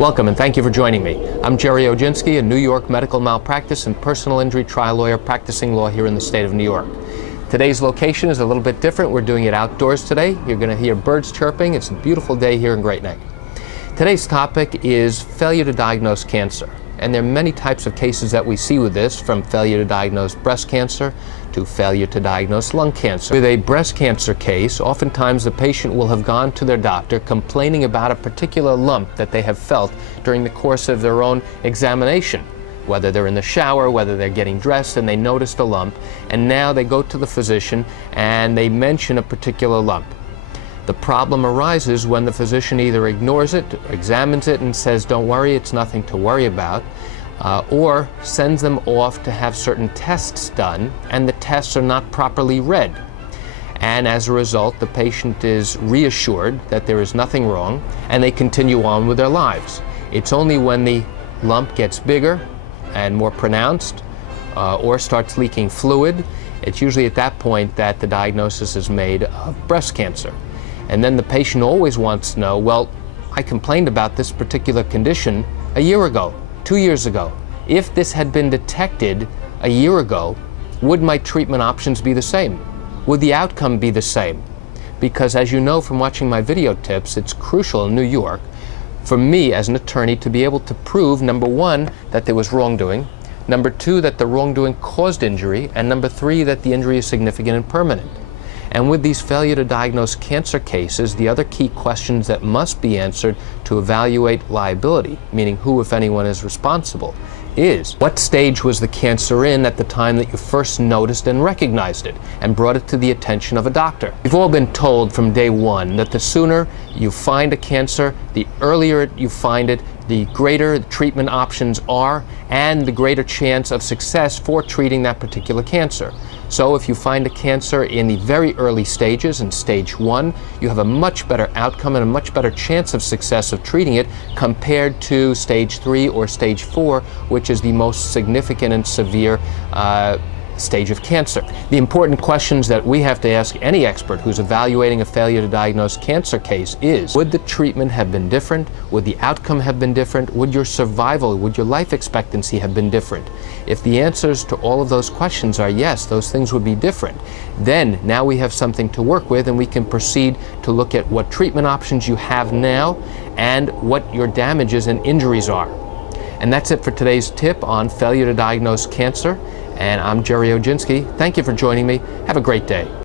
Welcome and thank you for joining me. I'm Gerry Oginski, a New York medical malpractice and personal injury trial lawyer practicing law here in the state of New York. Today's location is a little bit different. We're doing it outdoors today. You're going to hear birds chirping. It's a beautiful day here in Great Neck. Today's topic is failure to diagnose cancer. And there are many types of cases that we see with this, from failure to diagnose breast cancer to failure to diagnose lung cancer. With a breast cancer case, oftentimes the patient will have gone to their doctor complaining about a particular lump that they have felt during the course of their own examination. Whether they're in the shower, whether they're getting dressed and they noticed a lump, and now they go to the physician and they mention a particular lump. The problem arises when the physician either ignores it, examines it and says, don't worry, it's nothing to worry about, or sends them off to have certain tests done, and the tests are not properly read. And as a result, the patient is reassured that there is nothing wrong, and they continue on with their lives. It's only when the lump gets bigger and more pronounced, or starts leaking fluid, it's usually at that point that the diagnosis is made of breast cancer. And then the patient always wants to know, well, I complained about this particular condition a year ago, 2 years ago. If this had been detected a year ago, would my treatment options be the same? Would the outcome be the same? Because as you know from watching my video tips, it's crucial in New York for me as an attorney to be able to prove, number one, that there was wrongdoing, number two, that the wrongdoing caused injury, and number three, that the injury is significant and permanent. And with these failure to diagnose cancer cases, the other key questions that must be answered to evaluate liability, meaning who, if anyone, is responsible, is what stage was the cancer in at the time that you first noticed and recognized it and brought it to the attention of a doctor. We've all been told from day one that the sooner you find a cancer, the earlier you find it, the greater the treatment options are, and the greater chance of success for treating that particular cancer. So if you find a cancer in the very early stages, in stage 1, you have a much better outcome and a much better chance of success of treating it compared to stage 3 or stage 4, which is the most significant and severe stage of cancer. The important questions that we have to ask any expert who's evaluating a failure to diagnose cancer case is, would the treatment have been different? Would the outcome have been different? Would your survival, would your life expectancy have been different? If the answers to all of those questions are yes, those things would be different, then now we have something to work with and we can proceed to look at what treatment options you have now and what your damages and injuries are. And that's it for today's tip on failure to diagnose cancer. And I'm Gerry Oginski. Thank you for joining me. Have a great day.